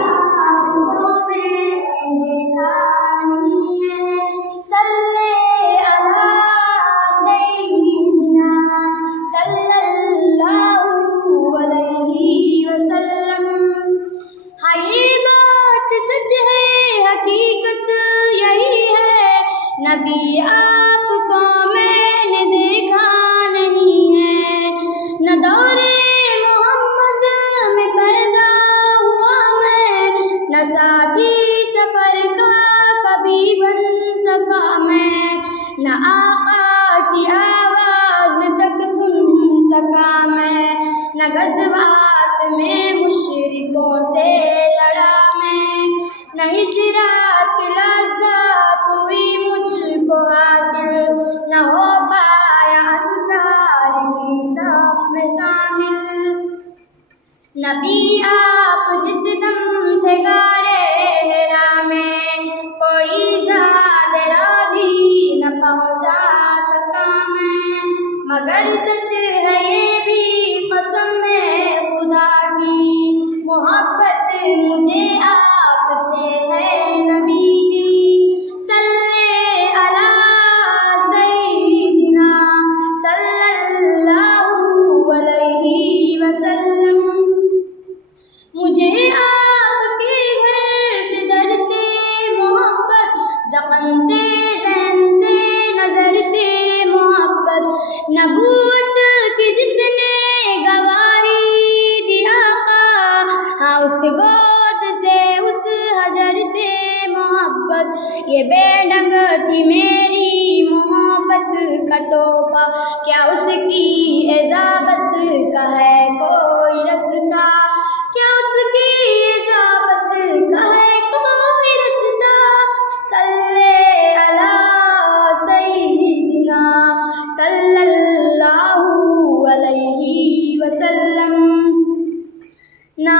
आँखों में देखा नहीं है। सल्ले अला सय्यिदिना सल्लल्लाहु अलैहि वसल्लम। हाँ ये बात सच है, हकीकत यही है, नबी आपको मैंने देखा नहीं है। न दौरे मोहम्मद में पैदा हुआ मैं, न साथी सफर का कभी बन सका मैं, न आका की आवाज तक सुन सका मैं, न गज़वात में मुशरिकों से लड़ा मैं, न हिजरात की लज़्ज़त हुई मुझको हासिल, न हो पाया अंसार की सफ में शामिल। नबी आप जिस दम थे गारे हिरा में, कोई ज़ादिरा भी न पहुँचा सका मैं, मगर सच है ये भी कसम है खुदा की, मोहब्बत मुझे आपसे है नबी जी। सल्ले अला सय्यिदिना सल्लल्लाहु अलैहि वसल्लम। मुझे आपके घर से दर से मोहब्बत, ज़बान से ज़हन से नज़र से मोहब्बत, नबूवत की जिसने गवाही दिया का, हाँ उस गोद से उस हजर से मोहब्बत, ये बेढंग थी मेरी मोहब्बत का तोहफा, क्या उसकी इजाबत का है कोई रास्ता, क्या उसकी इजाबत का है कोई रास्ता। सल्ले अला सय्यिदिना सल्लल्लाहु अलैहि वसल्लम। ना